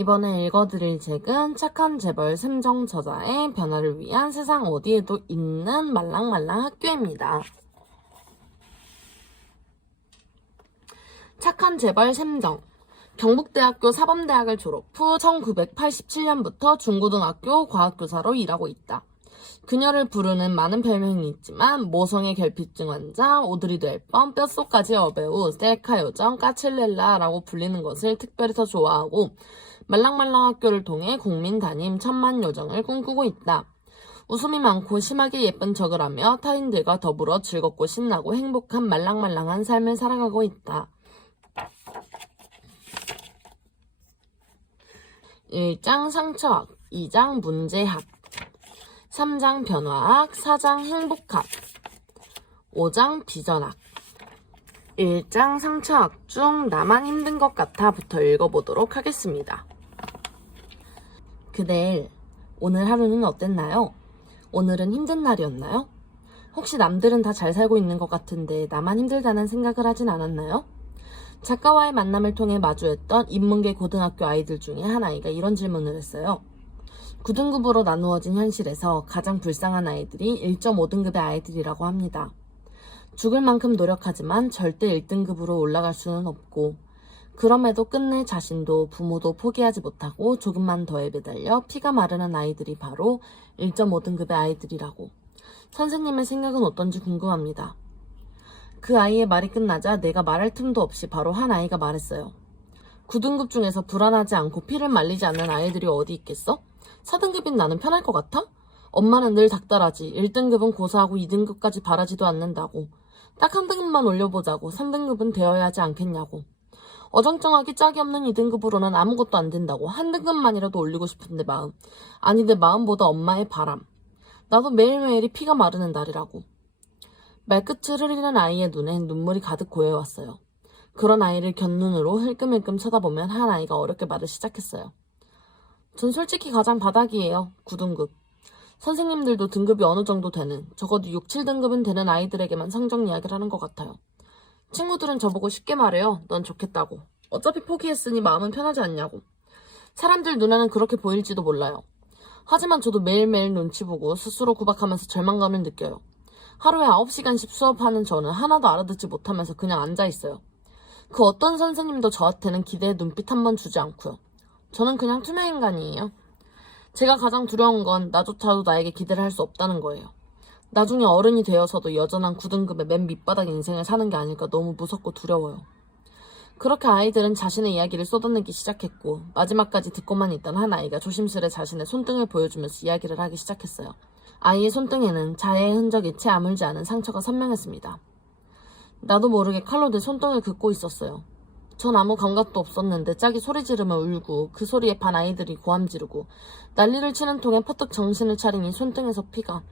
이번에 읽어드릴 책은 착한 재벌 샘정 저자의 변화를 위한 세상 어디에도 있는 말랑말랑 학교입니다. 착한 재벌 샘정. 경북대학교 사범대학을 졸업 후 1987년부터 중고등학교 과학교사로 일하고 있다. 그녀를 부르는 많은 별명이 있지만 모성애 결핍증 환자, 오드리드 헵번, 뼛속까지 여배우, 셀카 요정, 까칠렐라라고 불리는 것을 특별히 더 좋아하고 말랑말랑 학교를 통해 국민 담임 천만 요정을 꿈꾸고 있다. 웃음이 많고 심하게 예쁜 척을 하며 타인들과 더불어 즐겁고 신나고 행복한 말랑말랑한 삶을 살아가고 있다. 1장 상처학, 2장 문제학, 3장 변화학, 4장 행복학, 5장 비전학. 1장 상처학 중 나만 힘든 것 같아부터 읽어보도록 하겠습니다. 그댈 오늘 하루는 어땠나요? 오늘은 힘든 날이었나요? 혹시 남들은 다 잘 살고 있는 것 같은데 나만 힘들다는 생각을 하진 않았나요? 작가와의 만남을 통해 마주했던 인문계 고등학교 아이들 중에 한 아이가 이런 질문을 했어요. 9등급으로 나누어진 현실에서 가장 불쌍한 아이들이 1.5등급의 아이들이라고 합니다. 죽을 만큼 노력하지만 절대 1등급으로 올라갈 수는 없고 그럼에도 끝내 자신도 부모도 포기하지 못하고 조금만 더에 매달려 피가 마르는 아이들이 바로 1.5등급의 아이들이라고. 선생님의 생각은 어떤지 궁금합니다. 그 아이의 말이 끝나자 내가 말할 틈도 없이 바로 한 아이가 말했어요. 9등급 중에서 불안하지 않고 피를 말리지 않는 아이들이 어디 있겠어? 4등급인 나는 편할 것 같아? 엄마는 늘 닥달하지. 1등급은 고사하고 2등급까지 바라지도 않는다고. 딱 한 등급만 올려보자고. 3등급은 되어야 하지 않겠냐고. 어정쩡하게 짝이 없는 2등급으로는 아무것도 안 된다고. 한 등급만이라도 올리고 싶은데 마음. 아니 내 마음보다 엄마의 바람. 나도 매일매일이 피가 마르는 날이라고. 말끝을 흐리는 아이의 눈엔 눈물이 가득 고여왔어요. 그런 아이를 곁눈으로 흘끔흘끔 쳐다보면 한 아이가 어렵게 말을 시작했어요. 전 솔직히 가장 바닥이에요. 9등급. 선생님들도 등급이 어느 정도 되는, 적어도 6, 7등급은 되는 아이들에게만 성적 이야기를 하는 것 같아요. 친구들은 저보고 쉽게 말해요. 넌 좋겠다고. 어차피 포기했으니 마음은 편하지 않냐고. 사람들 눈에는 그렇게 보일지도 몰라요. 하지만 저도 매일매일 눈치 보고 스스로 구박하면서 절망감을 느껴요. 하루에 9시간씩 수업하는 저는 하나도 알아듣지 못하면서 그냥 앉아있어요. 그 어떤 선생님도 저한테는 기대의 눈빛 한 번 주지 않고요. 저는 그냥 투명인간이에요. 제가 가장 두려운 건 나조차도 나에게 기대를 할 수 없다는 거예요. 나중에 어른이 되어서도 여전한 9등급의 맨 밑바닥 인생을 사는 게 아닐까 너무 무섭고 두려워요. 그렇게 아이들은 자신의 이야기를 쏟아내기 시작했고 마지막까지 듣고만 있던 한 아이가 조심스레 자신의 손등을 보여주면서 이야기를 하기 시작했어요. 아이의 손등에는 자해의 흔적이 채 아물지 않은 상처가 선명했습니다. 나도 모르게 칼로 내 손등을 긋고 있었어요. 전 아무 감각도 없었는데 짝이 소리 지르며 울고 그 소리에 반 아이들이 고함 지르고 난리를 치는 통에 퍼뜩 정신을 차리니 손등에서 피가.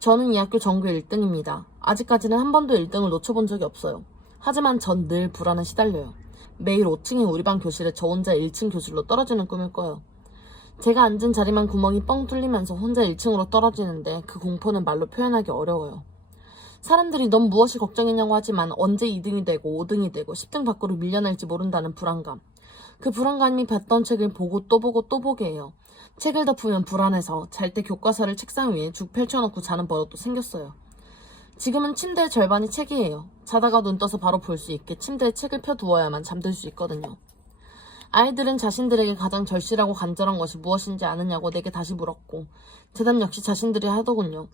저는 이 학교 전교 1등입니다. 아직까지는 한 번도 1등을 놓쳐본 적이 없어요. 하지만 전 늘 불안에 시달려요. 매일 5층의 우리 반 교실에 저 혼자 1층 교실로 떨어지는 꿈을 꿔요. 제가 앉은 자리만 구멍이 뻥 뚫리면서 혼자 1층으로 떨어지는데 그 공포는 말로 표현하기 어려워요. 사람들이 넌 무엇이 걱정이냐고 하지만 언제 2등이 되고 5등이 되고 10등 밖으로 밀려날지 모른다는 불안감. 그 불안감이 봤던 책을 보고 또 보고 또 보게 해요. 책을 덮으면 불안해서 잘 때 교과서를 책상 위에 쭉 펼쳐놓고 자는 버릇도 생겼어요. 지금은 침대의 절반이 책이에요. 자다가 눈 떠서 바로 볼 수 있게 침대에 책을 펴두어야만 잠들 수 있거든요. 아이들은 자신들에게 가장 절실하고 간절한 것이 무엇인지 아느냐고 내게 다시 물었고 대답 역시 자신들이 하더군요.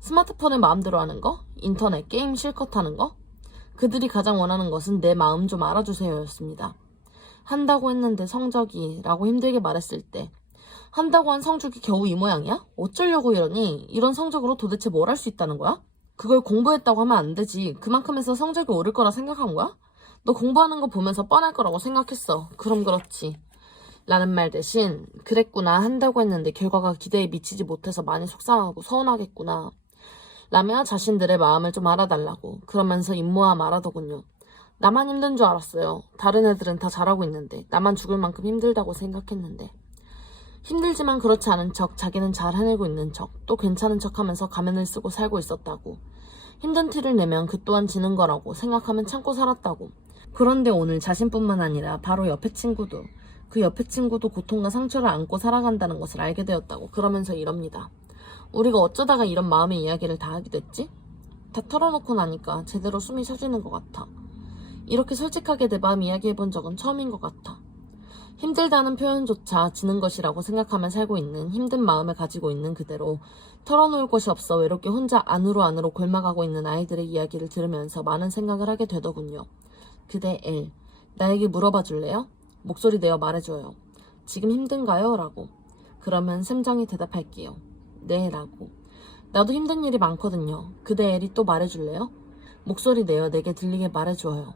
스마트폰을 마음대로 하는 거? 인터넷 게임 실컷 하는 거? 그들이 가장 원하는 것은 내 마음 좀 알아주세요 였습니다. 한다고 했는데 성적이 라고 힘들게 말했을 때 한다고 한 성적이 겨우 이 모양이야? 어쩌려고 이러니? 이런 성적으로 도대체 뭘 할 수 있다는 거야? 그걸 공부했다고 하면 안 되지. 그만큼 해서 성적이 오를 거라 생각한 거야? 너 공부하는 거 보면서 뻔할 거라고 생각했어. 그럼 그렇지. 라는 말 대신 그랬구나 한다고 했는데 결과가 기대에 미치지 못해서 많이 속상하고 서운하겠구나. 라며 자신들의 마음을 좀 알아달라고 그러면서 입모아 말하더군요. 나만 힘든 줄 알았어요. 다른 애들은 다 잘하고 있는데 나만 죽을 만큼 힘들다고 생각했는데. 힘들지만 그렇지 않은 척 자기는 잘 해내고 있는 척 또 괜찮은 척하면서 가면을 쓰고 살고 있었다고. 힘든 티를 내면 그 또한 지는 거라고 생각하면 참고 살았다고. 그런데 오늘 자신뿐만 아니라 바로 옆에 친구도 그 옆에 친구도 고통과 상처를 안고 살아간다는 것을 알게 되었다고. 그러면서 이럽니다. 우리가 어쩌다가 이런 마음의 이야기를 다 하게 됐지? 다 털어놓고 나니까 제대로 숨이 쉬어지는 것 같아. 이렇게 솔직하게 내 마음 이야기해본 적은 처음인 것 같아. 힘들다는 표현조차 지는 것이라고 생각하며 살고 있는 힘든 마음을 가지고 있는 그대로 털어놓을 곳이 없어 외롭게 혼자 안으로 골마가고 있는 아이들의 이야기를 들으면서 많은 생각을 하게 되더군요. 그대 엘, 나에게 물어봐 줄래요? 목소리 내어 말해줘요. 지금 힘든가요? 라고. 그러면 샘정이 대답할게요. 네 라고. 나도 힘든 일이 많거든요. 그대 엘이 또 말해줄래요? 목소리 내어 내게 들리게 말해줘요.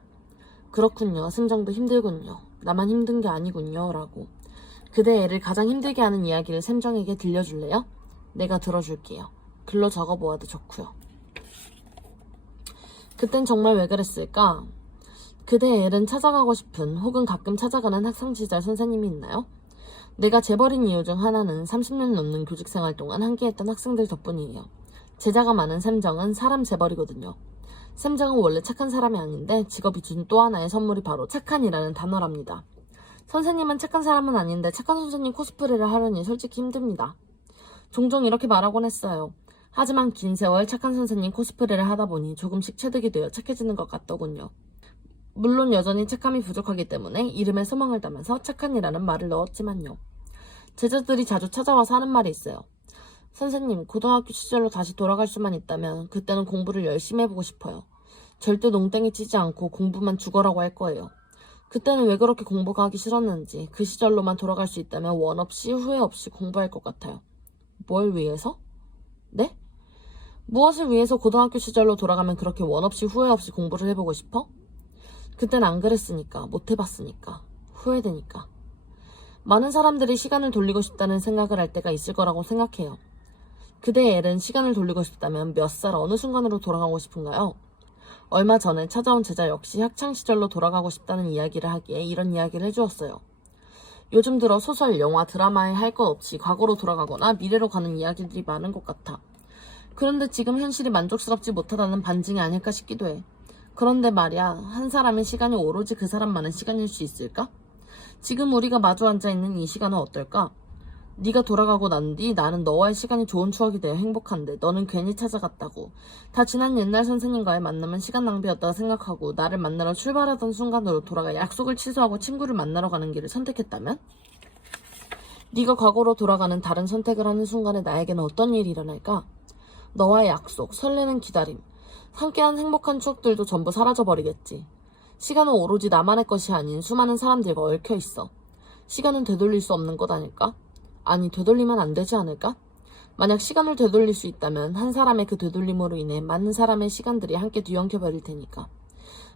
그렇군요. 샘정도 힘들군요. 나만 힘든 게 아니군요. 라고. 그대 애를 가장 힘들게 하는 이야기를 샘정에게 들려줄래요? 내가 들어줄게요. 글로 적어보아도 좋고요. 그땐 정말 왜 그랬을까? 그대 애는 찾아가고 싶은 혹은 가끔 찾아가는 학창시절 선생님이 있나요? 내가 재벌인 이유 중 하나는 30년 넘는 교직생활 동안 함께했던 학생들 덕분이에요. 제자가 많은 샘정은 사람 재벌이거든요. 샘정은 원래 착한 사람이 아닌데 직업이 준 또 하나의 선물이 바로 착한이라는 단어랍니다. 선생님은 착한 사람은 아닌데 착한 선생님 코스프레를 하려니 솔직히 힘듭니다. 종종 이렇게 말하곤 했어요. 하지만 긴 세월 착한 선생님 코스프레를 하다 보니 조금씩 체득이 되어 착해지는 것 같더군요. 물론 여전히 착함이 부족하기 때문에 이름에 소망을 담아서 착한이라는 말을 넣었지만요. 제자들이 자주 찾아와서 하는 말이 있어요. 선생님, 고등학교 시절로 다시 돌아갈 수만 있다면 그때는 공부를 열심히 해보고 싶어요. 절대 농땡이 치지 않고 공부만 죽어라고 할 거예요. 그때는 왜 그렇게 공부가 하기 싫었는지 그 시절로만 돌아갈 수 있다면 원 없이 후회 없이 공부할 것 같아요. 뭘 위해서? 네? 무엇을 위해서 고등학교 시절로 돌아가면 그렇게 원 없이 후회 없이 공부를 해보고 싶어? 그땐 안 그랬으니까, 못 해봤으니까, 후회되니까. 많은 사람들이 시간을 돌리고 싶다는 생각을 할 때가 있을 거라고 생각해요. 그대의 엘은 시간을 돌리고 싶다면 몇 살 어느 순간으로 돌아가고 싶은가요? 얼마 전에 찾아온 제자 역시 학창시절로 돌아가고 싶다는 이야기를 하기에 이런 이야기를 해주었어요. 요즘 들어 소설, 영화, 드라마에 할 것 없이 과거로 돌아가거나 미래로 가는 이야기들이 많은 것 같아. 그런데 지금 현실이 만족스럽지 못하다는 반증이 아닐까 싶기도 해. 그런데 말이야, 한 사람의 시간이 오로지 그 사람만의 시간일 수 있을까? 지금 우리가 마주 앉아있는 이 시간은 어떨까? 네가 돌아가고 난 뒤 나는 너와의 시간이 좋은 추억이 되어 행복한데 너는 괜히 찾아갔다고. 다 지난 옛날 선생님과의 만남은 시간 낭비였다고 생각하고 나를 만나러 출발하던 순간으로 돌아가 약속을 취소하고 친구를 만나러 가는 길을 선택했다면? 네가 과거로 돌아가는 다른 선택을 하는 순간에 나에게는 어떤 일이 일어날까? 너와의 약속, 설레는 기다림, 함께한 행복한 추억들도 전부 사라져버리겠지. 시간은 오로지 나만의 것이 아닌 수많은 사람들과 얽혀있어. 시간은 되돌릴 수 없는 것 아닐까? 아니, 되돌리면 안 되지 않을까? 만약 시간을 되돌릴 수 있다면 한 사람의 그 되돌림으로 인해 많은 사람의 시간들이 함께 뒤엉켜버릴 테니까.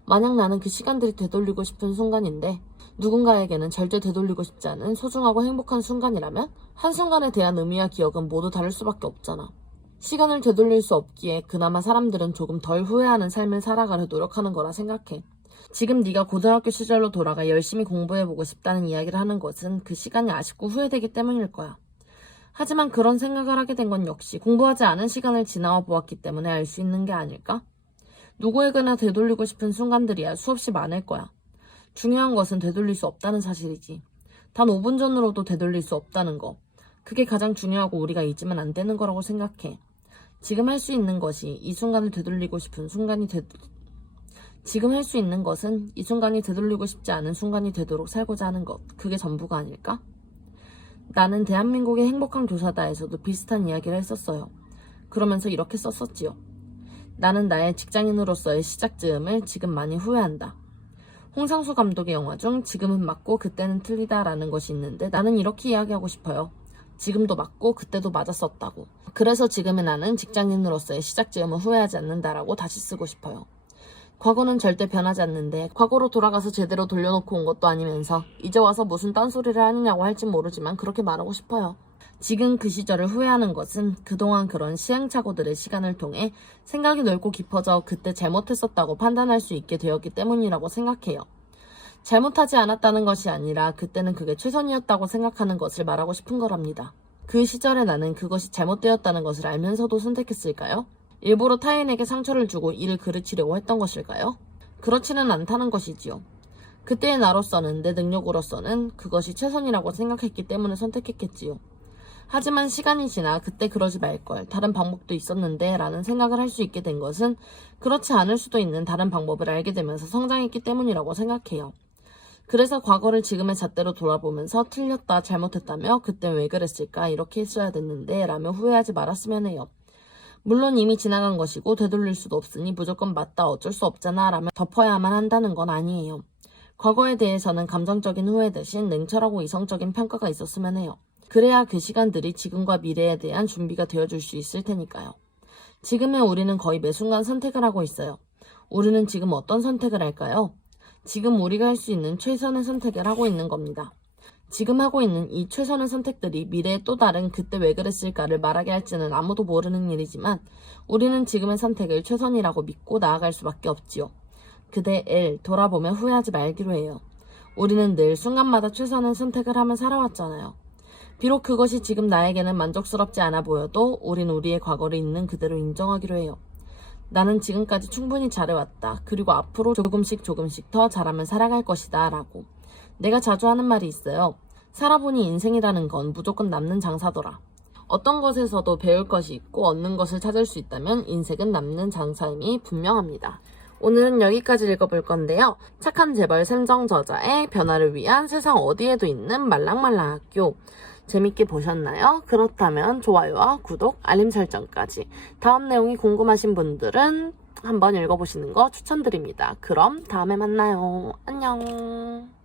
만약 나는 그 시간들이 되돌리고 싶은 순간인데 누군가에게는 절대 되돌리고 싶지 않은 소중하고 행복한 순간이라면 한순간에 대한 의미와 기억은 모두 다를 수밖에 없잖아. 시간을 되돌릴 수 없기에 그나마 사람들은 조금 덜 후회하는 삶을 살아가려 노력하는 거라 생각해. 지금 네가 고등학교 시절로 돌아가 열심히 공부해보고 싶다는 이야기를 하는 것은 그 시간이 아쉽고 후회되기 때문일 거야. 하지만 그런 생각을 하게 된 건 역시 공부하지 않은 시간을 지나와 보았기 때문에 알 수 있는 게 아닐까? 누구에게나 되돌리고 싶은 순간들이야 수없이 많을 거야. 중요한 것은 되돌릴 수 없다는 사실이지. 단 5분 전으로도 되돌릴 수 없다는 거. 그게 가장 중요하고 우리가 잊으면 안 되는 거라고 생각해. 지금 할 수 있는 것이 이 순간을 되돌리고 싶은 순간이 지금 할 수 있는 것은 이 순간이 되돌리고 싶지 않은 순간이 되도록 살고자 하는 것. 그게 전부가 아닐까? 나는 대한민국의 행복한 교사다에서도 비슷한 이야기를 했었어요. 그러면서 이렇게 썼었지요. 나는 나의 직장인으로서의 시작 즈음을 지금 많이 후회한다. 홍상수 감독의 영화 중 지금은 맞고 그때는 틀리다 라는 것이 있는데 나는 이렇게 이야기하고 싶어요. 지금도 맞고 그때도 맞았었다고. 그래서 지금의 나는 직장인으로서의 시작 즈음을 후회하지 않는다라고 다시 쓰고 싶어요. 과거는 절대 변하지 않는데 과거로 돌아가서 제대로 돌려놓고 온 것도 아니면서 이제 와서 무슨 딴소리를 하느냐고 할진 모르지만 그렇게 말하고 싶어요. 지금 그 시절을 후회하는 것은 그동안 그런 시행착오들의 시간을 통해 생각이 넓고 깊어져 그때 잘못했었다고 판단할 수 있게 되었기 때문이라고 생각해요. 잘못하지 않았다는 것이 아니라 그때는 그게 최선이었다고 생각하는 것을 말하고 싶은 거랍니다. 그 시절에 나는 그것이 잘못되었다는 것을 알면서도 선택했을까요? 일부러 타인에게 상처를 주고 이를 그르치려고 했던 것일까요? 그렇지는 않다는 것이지요. 그때의 나로서는, 내 능력으로서는 그것이 최선이라고 생각했기 때문에 선택했겠지요. 하지만 시간이 지나 그때 그러지 말걸, 다른 방법도 있었는데 라는 생각을 할 수 있게 된 것은 그렇지 않을 수도 있는 다른 방법을 알게 되면서 성장했기 때문이라고 생각해요. 그래서 과거를 지금의 잣대로 돌아보면서 틀렸다, 잘못했다며 그땐 왜 그랬을까, 이렇게 했어야 됐는데 라며 후회하지 말았으면 해요. 물론 이미 지나간 것이고 되돌릴 수도 없으니 무조건 맞다, 어쩔 수 없잖아 라며 덮어야만 한다는 건 아니에요. 과거에 대해서는 감정적인 후회 대신 냉철하고 이성적인 평가가 있었으면 해요. 그래야 그 시간들이 지금과 미래에 대한 준비가 되어줄 수 있을 테니까요. 지금의 우리는 거의 매 순간 선택을 하고 있어요. 우리는 지금 어떤 선택을 할까요? 지금 우리가 할 수 있는 최선의 선택을 하고 있는 겁니다. 지금 하고 있는 이 최선의 선택들이 미래의 또 다른 그때 왜 그랬을까를 말하게 할지는 아무도 모르는 일이지만 우리는 지금의 선택을 최선이라고 믿고 나아갈 수밖에 없지요. 그대 L, 돌아보며 후회하지 말기로 해요. 우리는 늘 순간마다 최선의 선택을 하며 살아왔잖아요. 비록 그것이 지금 나에게는 만족스럽지 않아 보여도 우린 우리의 과거를 있는 그대로 인정하기로 해요. 나는 지금까지 충분히 잘해왔다. 그리고 앞으로 조금씩 더 잘하면 살아갈 것이다 라고. 내가 자주 하는 말이 있어요. 살아보니 인생이라는 건 무조건 남는 장사더라. 어떤 것에서도 배울 것이 있고 얻는 것을 찾을 수 있다면 인생은 남는 장사임이 분명합니다. 오늘은 여기까지 읽어볼 건데요. 착한 재벌 샘정 저자의 변화를 위한 세상 어디에도 있는 말랑말랑 학교. 재밌게 보셨나요? 그렇다면 좋아요와 구독, 알림 설정까지. 다음 내용이 궁금하신 분들은 한번 읽어보시는 거 추천드립니다. 그럼 다음에 만나요. 안녕.